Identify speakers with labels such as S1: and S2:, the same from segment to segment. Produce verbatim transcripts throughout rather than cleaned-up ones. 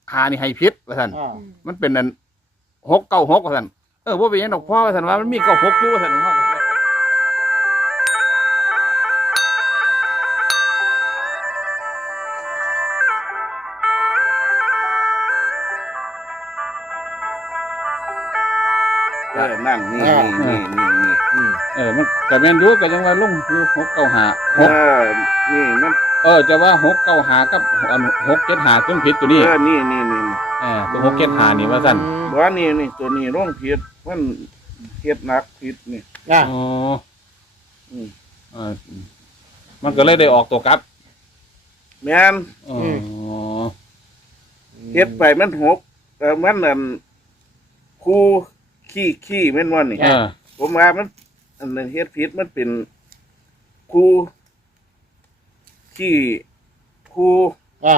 S1: หานี่ให้ผิดว่าซั่นมันเป็นอันหกเก้าหกว่าซั่นเออบ่เป็นหยังดอกพ่อว่าซั่นว่ามันมีเก้าหกอยู่ว่าซั่นเฮา
S2: เออนั่นนี่นี่นี่นี่นี่
S1: เออมันก็แม่นอยู่ก็ยังว่าลงอยู่หกเก้าห้า
S2: เออนี่มัน
S1: เออจะว่าหกเก้าห้ากับอันหกเจ็ดห้าซึ่งผิดตัวนี้
S2: เออนี่นี่นี่
S1: เออตัวหกเจ็ดห้านี่ว่าซั่น
S2: บ่นี่นี่ตัวนี้ร่องผิดมันเฮ็ดหนักผิดนี่
S1: อ๋ออืมเออมันก็เลยได้ออกตัวกลับ
S2: แม่น
S1: อ๋อ
S2: เฮ็ดไปมันหกเออมันนั่นคู่ขี้ขี้แม่นว่านี่ผมว่ามันอันนั้นเฮ็ดผิดมันเป็นคู่ขี้คู่
S3: อ่า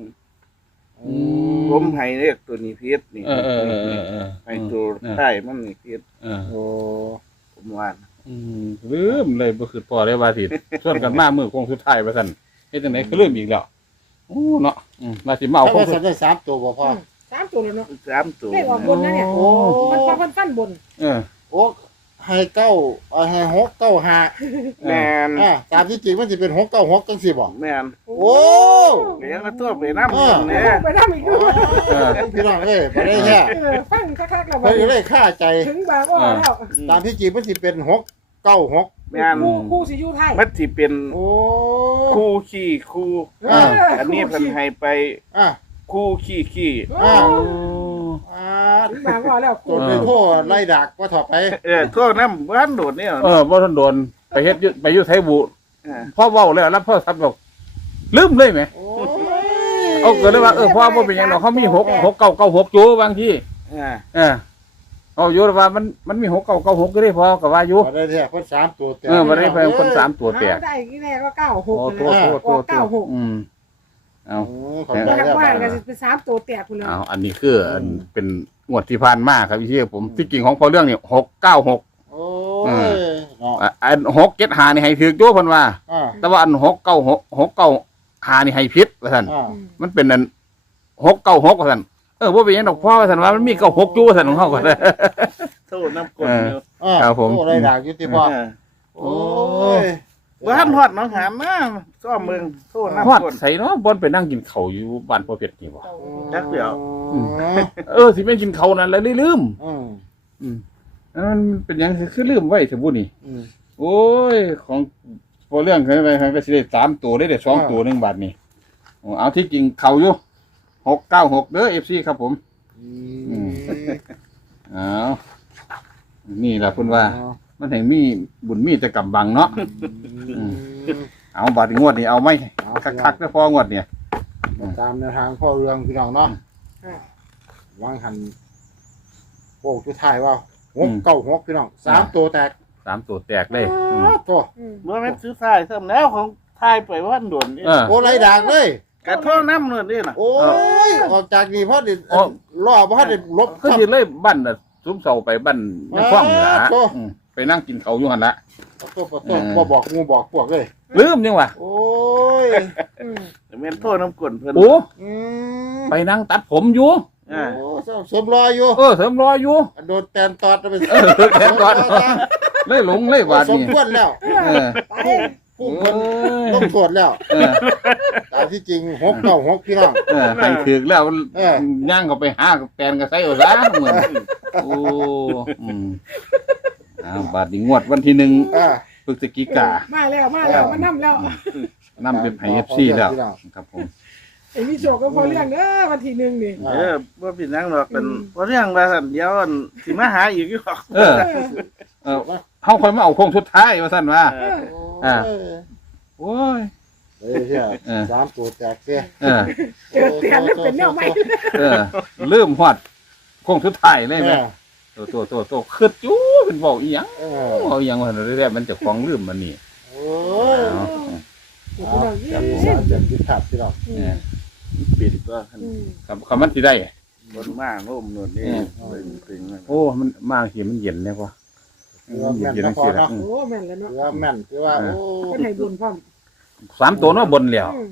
S2: ผมให้เลขตัวนี้ผิดนี่
S1: เออเออเออเออ
S2: ให้ตัวใต้มันนี่ผิด
S1: เออโอ้
S2: ผมว่า
S1: อืมลืมเลยบ่คือพอได้ว่าสิชวนกันมามื้อคงสุดท้ายว่าซั่นเฮ็ดจังได๋ก็ลืมอีกแล้วโอ้เนาะอืมว่าสิมาเอาคงสุด
S3: ได้สามตัวบ่พอ
S4: สามตัวแล้วเนาะ
S2: สามตัว
S4: ได้ออกบนนะเนี่ยโอ้มันพอมันฟันบน
S1: เออ
S3: โอ้ให้เก้าให้หกเก้าห้า
S2: แม่น
S3: อ่าตามที่จริงมันสิเป็นหกเก้าหกจังซี่บ่
S2: แม่น
S3: โอ้
S2: เดี๋ยวก็ตัวไปนำเนี่ย
S4: ไปนำอีกด้วย
S3: พี่น้องเอ้ยบ่ได้แท้
S4: เออฟังคักๆแล้วบ่
S3: เพิ่นได้ค่าใจ
S4: ถึงบางว่าแล้ว
S3: ตามที่จริงมันสิเป็นหกเก้าหก
S2: แม่น
S4: คู่สิอยู่ไทย
S2: มันสิเป็น
S3: โอ้
S2: คู่ขี้คู่อันนี้เพิ่นให้ไป
S3: อ่า
S2: คู่ขี้ขี้
S3: อ่า
S4: อ่าถึงบางว่าแล้ว
S3: โดนไปโทษไล่ดักว่าถอดไป
S2: เออโทษนำบ้านโดดเนี่ย
S1: เออบ่ทันโดนไปเฮ็ดไปอยู่ไทบุพ่อเว้าแล้วแล้วพ่อทับบอกลืมเลยแหมเอาเกิดเลยว่าเออพ่อบ่เป็นหยังดอกเขามีหก หกเก้าเก้าหกอยู่บางที
S2: อ่า
S1: เออเอาอยู่ว่ามันมันมีหกเก้าเก้าหกก็ได้พอก็ว่าอยู่
S3: บ่ได้แท้เพิ่นสามตัวแตก
S1: เออบ่ได้เพิ่นเพิ่นสามตัวแตก
S4: ได้กี่แน่ก็เก้าหก
S1: โอ้ตัวตัวตัวอืมเอา
S4: แล้วว่าก็สิเป็นสามตัวแตกพุ่นแล้ว
S1: เอาอันนี้คือเป็นงวดที่ผ่านมาครับพี่ผมที่จริงของพอเรื่องนี่หกเก้าหก
S3: โอ้ย
S1: อันหกเจ็ดห้านี่ให้ถือโจ้เพิ่นว่าแต่ว่าอันหกเก้าหก หกเก้าห้านี่ให้ผิดว่าซั่นมันเป็นอันหกเก้าหกว่าซั่นเออบ่เป็นหยังดอกพ่อว่าซั่นว่ามันมีเก้าหกอยู่ว่าซั่นของเฮาก็ได้
S2: โทษนำกดอยู่
S1: ครับผม
S3: โอ้ได้ดักอยู่ที่พ่อโอ้ย
S2: บ้านฮอดน้องหามมาซ้อมเมืองโทษนำ
S1: ฮอดใส่เนาะบ่ไปนั่งกินข้าวอยู่บ้านพ่อเพชรนี่บ่
S2: จักเดียว
S1: เออสิแม่นกินข้าวนั่นแล้วลืม
S3: อืม
S1: อืมมันเป็นหยังคือลืมไว้ซั่นบ่นี่โอ้ยของพอเรื่องเคยไปก็สิได้สามตัวได้ได้สองตัวนึงบาทนี่เอาที่จริงเข้าอยู่หกเก้าหกเด้อ เอฟ ซี ครับผมอืมอ้าวนี่ล่ะเพิ่นว่ามันแห่งมีบุญมีแต่กำบังเนาะเอาบาดงวดนี่เอาไหมคักๆเด้อพองวดเนี่ย
S3: ตามแนวทางพ่อเรืองพี่น้องเนาะวางหันโอ้สุดท้ายว่าหกเก้าหกพี่น้องสามตัวแตก
S1: สามตัวแตกเลย
S3: ตัว
S2: เมื่อแม่ซื้อทายซ้ำแล้วของทายไปว่าโดนนี่
S3: โอ้ไล่ดักเลย
S2: กระโทษน้ำเลยนี่น่ะ
S3: โอ้ยออกจากนี่เพราะดิล่อเพราะดิลบ
S1: คือสิเลยบ้านน่ะซุมเซาไปบ้านในฟ้องนี่ล่ะไปนั่งกินข้าวอยู่หั่นละ
S3: ตัวตัวบ่บอกงูบอกพวกเลย
S1: ลืมจังวะ
S3: โอ้ย
S2: แม่นโทษน้ำกลนเพิ่น
S1: โอ้ไปนั่งตัดผมอยู่
S3: โอ้เสริมรอยอยู่
S1: เออเสริมรอยอยู่
S3: โดนแตนตอดไป
S1: เออแตนตอดเลยหลงเลยบาดนี่
S3: สมควรแล้ว
S1: เออ
S3: พุ่งคนต้องตรวจแล้วตามที่จริงหกเก้าหกพี่น้อง
S1: เออให้ถึกแล้วย่างเข้าไปหาแตนก็ใส่เอาซะเหมือนโอ้อืมอ้าวบาดนี้งวดวันที่หนึ่งพฤศจิกา
S4: มาแล้วมาแล้วมานำแล้ว
S1: นำเป็นไผ เอฟ ซี แล้วครับผม
S4: ไอ้มีโชคก็พอเรื่องเด้อวันที่หนึ่งนี่
S2: เออบ่ผิดนังดอกเป็นพอเรื่องว่าซั่นเดี๋ยวสิมาหาอีกอยู่
S1: เออเออเฮาค่อยมาเอาโค้งสุดท้ายว่าซั่นว่าอ่าโอ้ย
S3: เอ้ยเหี้ยสามตัวแตกเด้
S1: เออ
S4: เจอเตียนแล้วเป็นแนวใหม่
S1: เออลืมฮอดโค้งสุดท้ายเลยแม่ตัวตัวตัวตัวคึดจู้เป็นเว้าอีหยังเว้าอีหยังว่าแท้ๆมันเจ้าของลืมมันนี่
S3: โอ้ยอ๋อจับจับยึดขับพี่น้อง
S1: เนี่ย
S2: ปิดก็
S1: ครับคำมันสิได้
S2: บนมากร่มนู่นนี่ตึงๆ
S1: โอ้มันมากเห็นมันเย็นแน่พ่อ
S3: แม่นแล้วพอเนาะ
S4: โอ้แม่นแล้วเนาะ
S3: แม่นคือว่าโอ้
S4: คนให้บุญพร้อม
S1: สามตัวเนาะบนแล้ว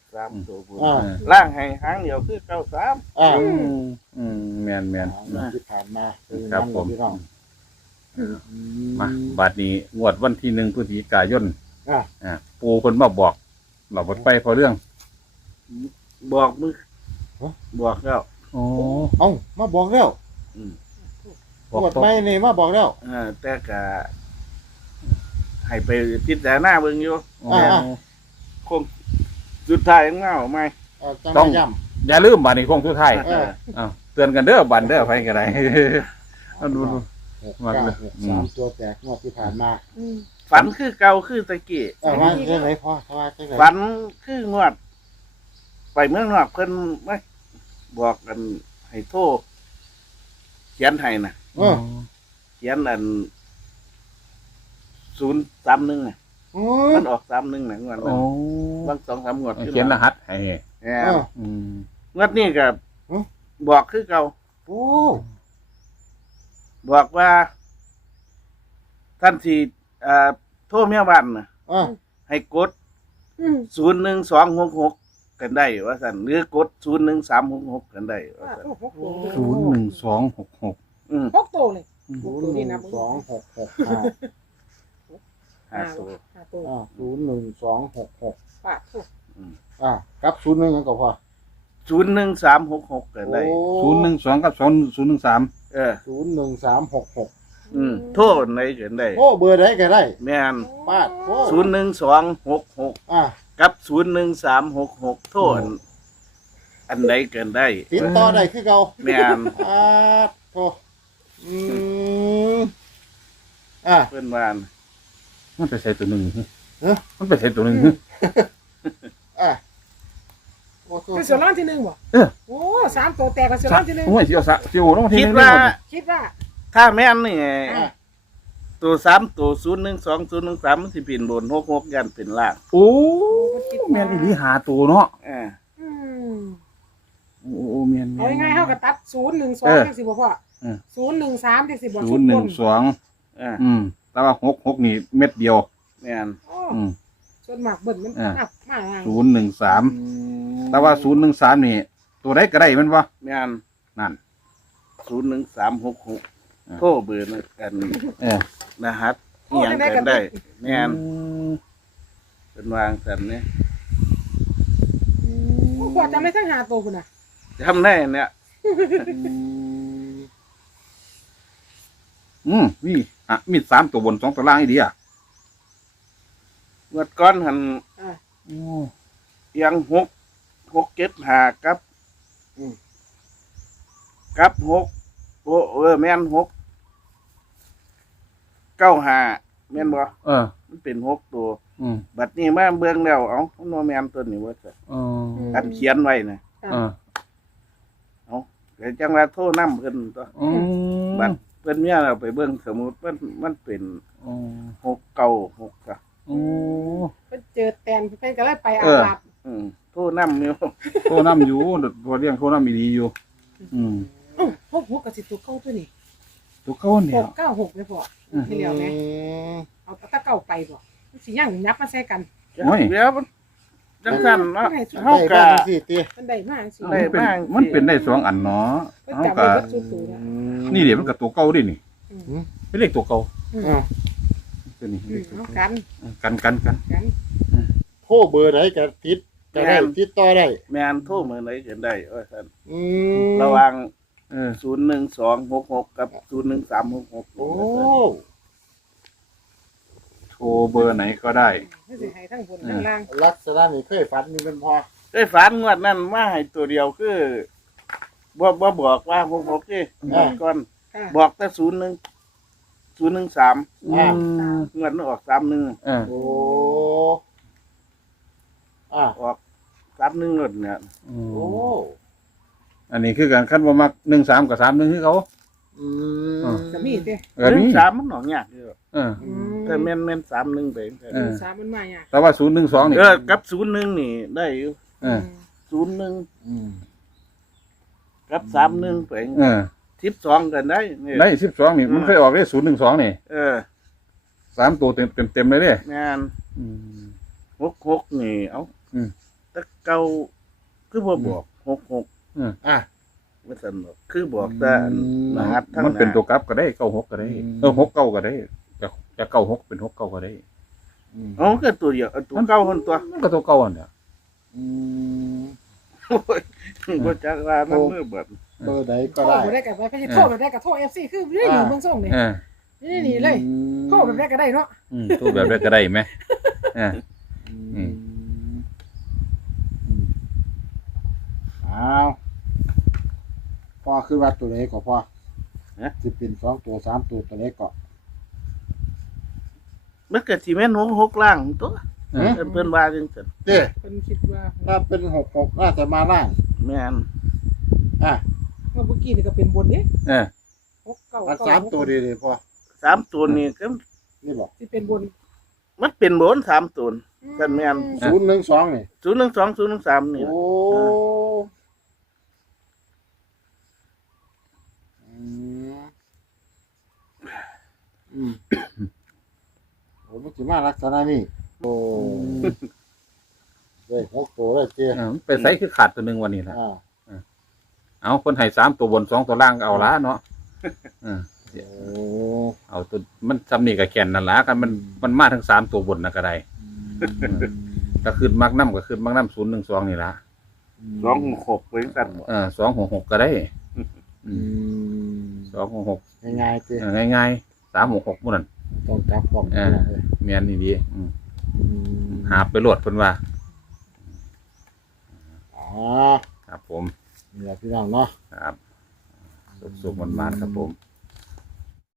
S2: สามตัวบน
S3: อ่า
S2: ล่างให้หางเดียวคือเก้าสาม
S3: อ่า
S1: อืมอืมแมนแมน
S3: อ่าที่ผ่านมาเป็น
S1: ครับ
S3: นั่น
S1: ผม
S3: พี่น้อง
S1: มาบัดนี้งวดวันที่หนึ่งพฤศจิกายน
S3: อ่า
S1: อ่าปูคนมาบอก เราบดไปพอเรื่อง
S2: บอกมึงบอกแล้ว
S1: โอ้
S3: เอ้ามาบอกแล้ว
S2: อืม
S3: ปวดไม่นี่มาบอกแล้ว
S2: อ่าแต่ก็ให้ไปพิจารณาเบิ่งอยู่
S3: อ่า
S2: คงสุดท้ายยังเงาไหม
S3: เอ่อจังได้ย่
S1: อย่าลืมบัดนี้คงทุกท้าย
S3: เออ
S1: อ้าวเตือนกันเด้อบันเด้อไปกันไร เอาดูดู
S3: ำหก
S1: มา
S3: เก้า
S1: เลย
S3: หก
S1: อืม
S3: สามตัวแตกงวดที่ผ่านมา
S4: อืม
S2: ฝันคือเก่าคือตะกี้
S3: เออว่าเรื่องไหนพ่อถ้าว่าเรื่องไหน
S2: ฝันคืองวด ไปเมืองนอกเพิ่นไม่บอกกันให้โทษเขียนให้นะ
S3: เออ
S2: เขียนอันศูนย์สามหนึ่งน่ะ
S3: โอ้
S2: มันออกสามหนึ่งน่ะงวด
S1: โอ้
S2: นั้นบางสองสามงวดขึ้
S1: เขียนรหัสให้
S2: แหม่
S3: เออ
S1: อืม
S2: งวดนี้ก็
S3: ฮะ
S2: บอกคือเก่า
S3: โอ้
S2: บอกว่า ท่านที่อ่าโทษเมียบ้านน่ะ
S3: อ่า
S2: ให้กด
S4: อืม
S2: ศูนย์หนึ่งสองหกหกกันได้ว่าสันหรือกดศูนย์หนึ่งสามหกหกกันได้ว่า
S4: อ่า
S2: สัน
S4: โอ้โหหกตัว
S1: ศูนย์หนึ่งสองหกหก
S2: อืม
S4: หกตัวเลย
S3: ศูนย์หนึ่งสองหกหกห้า
S2: ห้าตัว
S4: ห้าตัว
S3: อ่าศูนย์หนึ่งสองหกหก
S4: ปากตัว
S3: อ่ากับศูนย์หนึ่งยังก็พอ
S2: ศูนย์หนึ่งสามหกหกกันได้
S1: ศูนย์หนึ่งสองกับสองศูนย์หนึ่งสาม
S2: เออ
S3: ศูนย์หนึ่งสามหกหก
S2: อืมโทษในกันได้
S3: โอ้เบอร์ไหนก็ได้
S2: แม่น
S3: ปาดโอ้
S2: ศูนย์หนึ่งสองหกหก
S3: อ่า
S2: กับศูนย์หนึ่งสามหกหกโทษอันใดกันได้
S3: ติดต่อได้คือเก่า
S2: แม่น
S3: อ่าโอ้อืมอ่า
S2: เพื่อนบ้าน
S1: มันไปใส่ตัวหนึ่ง
S3: เอ๊ะ
S1: มันไปใส่ตัวหนึ่ง
S3: อ่าโอ้โห
S4: เป็นส่วนล่างที่หนึ่งบ่
S1: เออ
S4: โอ้สามตัวแตกกับส่วนล่างที่หนึ่ง
S1: โอ้ยเสียวสะเสียวต้องที
S2: คิด
S1: นึง
S2: ว่า
S4: คิดว่า
S2: ถ้าแม่นนี่
S3: อ่า
S2: ตัวสามตัวศูนย์หนึ่งสองศูนย์หนึ่งสามมันสิเป็นบนหกหกยันเป็นล่าง
S1: โอ้แม่นอีหลีหาตัวเนาะ
S2: เออ
S4: อืม
S1: โอ้โอ้แม่น
S4: เอาง่ายๆเท่ากับตัดศูนย์หนึ่งสอง
S1: เออ
S4: จังสิบ่พ่อ
S1: เออ
S4: ศูนย์หนึ่งสามจังสิบ่
S1: ศูนย์หนึ่งสอง
S2: เออ
S1: อืมแต่ว่าหกหกนี่เม็ดเดียว
S2: แม่น
S4: โอ้
S1: อืม
S4: ส่วนมากเบิ่นมัน
S1: อ่า
S4: อับมาก
S1: ศูนย์หนึ่งสามแต่ว่าศูนย์หนึ่งสามนี่ ตัวใดก็ได้แมันวะ
S2: แม่น
S1: นั่น
S2: ศูนย์หนึ่งสามหกหก
S1: อ่า
S2: โทรเบอร์นั่นกัน
S1: เออ
S2: นะฮัทอหย่างกันได้ แม่นเป็นวางสันเนี่ย
S4: โอ้พ่อจำได้ทั้งหาตัวคุณน่ะ
S2: ทำได้เนี่ย
S1: อืมมีอ่ะมีสามตัวบนสองตัวล่างอีดีอ่ะ
S2: เมื่อก้อนหัน
S4: อ่า
S1: โอ้
S2: ยังหกหกเจ็ดหากับ
S3: อืม
S2: กับหกโอ้เออแม่นหกเก้าหาแม่นบ่
S1: เออ
S2: มันเป็นหกตัว
S1: อืม
S2: บัดนี้มาเบิ่งแล้วเอ้ามันบ่แม่นตัวนี้ว่าซะ
S1: เออ
S2: อันเขียนไว้น่ะ
S1: เออ
S2: แต่จังว่าโทรนำเพิ่นตัว
S1: อืม
S2: บัดเพิ่นเมียเราไปเบิ่งสมุดมันมันเป็น
S1: อ๋อ
S2: หกเก้าหกจ้ะ
S1: โอ้
S4: เป็นเจอแตนเป็นก็เลยไปอา
S1: เออ
S4: บาบ
S2: อืมโทรนำอยู่
S1: โทรน้ำอยู่ตัวเลี้ยงโทรน้ำอีดีอยู่ อืม
S4: เอ้าหกหกกับสิตัวเก้าตัวนี้
S1: ตัวเขา
S4: ห
S1: เนี่ย
S4: กเก้าหกเลยพ่อ
S1: อืม
S4: ที่เหลียวไหมเอาตะเก้าไปบ่มันสิย่างยับมาใส่กัน
S1: โอ้ย
S2: เดี๋ยวมันจังซั่นเนาะ
S4: ได้
S2: เฮา
S3: ได้
S2: ก็
S3: บ้างสิตี
S4: มันได้มากสิ
S2: ได้
S1: มันเป็น
S2: บ้าง
S1: มันเป็นได้สองอันเนาะ
S4: มัน
S1: เอา
S4: จับ
S1: กะ
S4: ได้ทุกตัวนะ
S1: นี่เดี๋ยวมันกับตัวเก่าดินี่
S4: อืม
S1: เป็นเลขตัวเก่า
S4: อืม
S3: อ้าว
S1: ตัวนี้
S4: อื
S1: เล
S4: ม
S1: ขตัว
S4: เอา
S1: เก่า
S4: กัน
S1: กันกันกัน
S4: กัน
S3: โทรเบอร์ไหนก็ติดก็ได้ติดต่อได้
S2: แม่นโทรมื้อไหนก็ได้ว่าซั่น
S3: อืม
S2: ระหว่าง
S1: เออ
S2: ศูนย์หนึ่งสองหกหกกับศูนย์หนึ่งสามหกหก
S3: โอ้
S1: โทรเบอร์ไหนก็ได้
S4: มันสิให้ทั้งบนทั้งล่าง
S3: ลักษณะนี้เคยฝันมีเป็นพอ
S2: ไอ้ฝันงวดนั้นมาให้ตัวเดียวคือบ่บ่บอกว่าหกหกนี่ก่อน
S4: ค่ะ
S2: บอกแต่ศูนย์หนึ่งศูนย์หนึ่งสาม
S3: อ่า
S2: เงินมันออกสามหนึ่ง
S1: เออ
S3: โอ้อ่า
S2: ออกสามหนึ่งเงินเนี่ย
S3: โอ้
S1: อันนี้คือการคัดว่ามักหนึ่งสามกับสามหนึ่งคือเขา
S3: อื
S1: อ่า
S3: ม
S4: ก็มีเด้
S1: เออ
S2: หนึ่
S1: นี่
S2: งสามมันออกยากอยู่
S1: เออ
S4: อืม
S2: แต่แม่นแม่นสามหนึ่งไป
S1: เออ
S4: สามมันมาอ่ะ
S1: แต่ว่าศูนย์หนึ่งสองนี่
S2: เออกับศูนย์หนึ่งนี่ได้อยู่
S1: เออ
S2: ศูนย์หนึ่ง
S3: อืม
S2: กับสามหนึ่งไป
S1: เออ
S2: ทิปสองกันได้นี่
S1: ได้สิบสองนี่มันเคยออกได้ศูนย์หนึ่งสองนี่
S2: เออ
S1: สามตัวเต็มเต็มเต็มเลยเด้
S2: งาน
S1: อืม
S2: หกหกนี่เอา
S1: อืม
S2: แตแต่เก่าคือบ่บอกหกหก
S3: อ่ะ
S2: ว่าซั่นบอกคือบอกแต่อัน
S3: อืม
S2: รหัสทั้ง
S1: มันเป็น
S2: หา
S1: ตัวกลับก็ได้เก้าหกก็ได้
S3: อืม
S1: เออหกเก้าก็ได้จะจะเก้าหกเป็นหกเก้าก็ได้
S3: อืม
S2: อ๋อก็ตัวเดียวเอาตัวเก่าคนตัว
S1: มันก็ตัวเก้าอันเนี่ย
S3: อืม
S2: โอ้ยบ่จักว่ามันมือเบิด
S3: เบอร์ใด
S4: โท
S3: ก็
S4: ร
S3: ได้
S4: บ่ได้กับไปโทรแบบได้กับโทร เอฟ ซี คือไม่ได้อยู่เมืองส่งนี่
S1: เออ
S4: นี่นี่เลยโทรแบบได้ก็ได้เนาะ
S1: อืมตัวแบบนี้ก็ได้ไหมเออ
S3: อืม
S1: อืม
S3: อืมอ้าวพ่อคือว่าตัวเล็กกว่าพ่อจะเป็นสองตัวสามตัวตัวเล็กก็
S2: มันก็สิแม่นหกหกล่างตัว
S1: เออ
S2: เพิ่นว่าจังซั่น
S3: เด้
S4: เพิ่นคิดว่า
S3: ถ้าเป็นหกหกน่าจะมาล่าง
S2: แม่น
S3: อ่ะ
S4: เมื่อกี้นี่ก็เป็นบนนี่
S1: เออ
S4: หกเก้า
S3: อันสามตัวดีเลยพ่อ
S2: สามตัวนี้ก็
S3: นี่บอก
S4: ที่เป็นบน
S2: มันเป็นโบนสามตัว ท่านแม่น
S3: ศูนย์หนึ่งสองนี่
S2: ศูนย์หนึ่งสองศูนย์หนึ่งสามนี่
S3: โอ้อืมอืมโอ้มันสิมาลักษณะนี้โอ้ได้หกตัวได้เจี๊ย
S1: เออมันไปใส่คือขาดตัวหนึ่งวันนี้แหละ
S3: อ่า
S1: เอาคนให้สามตัวบนสองตัวล่างก็เอาละเนาะเออ
S3: โอ้
S1: เอาตัวมันจำนี่กับแกนนั่นละกันมันมันมาทั้งสามตัวบนนะก็ได้ก็ขึ้นมักน้ำก็ขึ้นมักน้ำศูนย์หนึ่งสองนี่ละ
S2: สองหกเป็นสั่นบ่
S1: เออสองหกหกก็ได้ อื
S3: อื
S1: ม
S3: ม
S1: สองหกหก
S3: ง่ายๆเจี๊ย
S1: เออง่ายๆสามหกหกหมู่นั่น
S3: ต้องจับพร้อม
S1: เอ
S3: กัน
S1: อ
S3: เลย
S1: เมียนนี่ดีอืม
S3: อืม
S1: หาไปโหลดเพิ่นว่า
S3: อ๋อ
S1: ครับผม
S3: นี่แหละพี่น้องเนาะ
S1: ครับสุกๆมันๆครับผม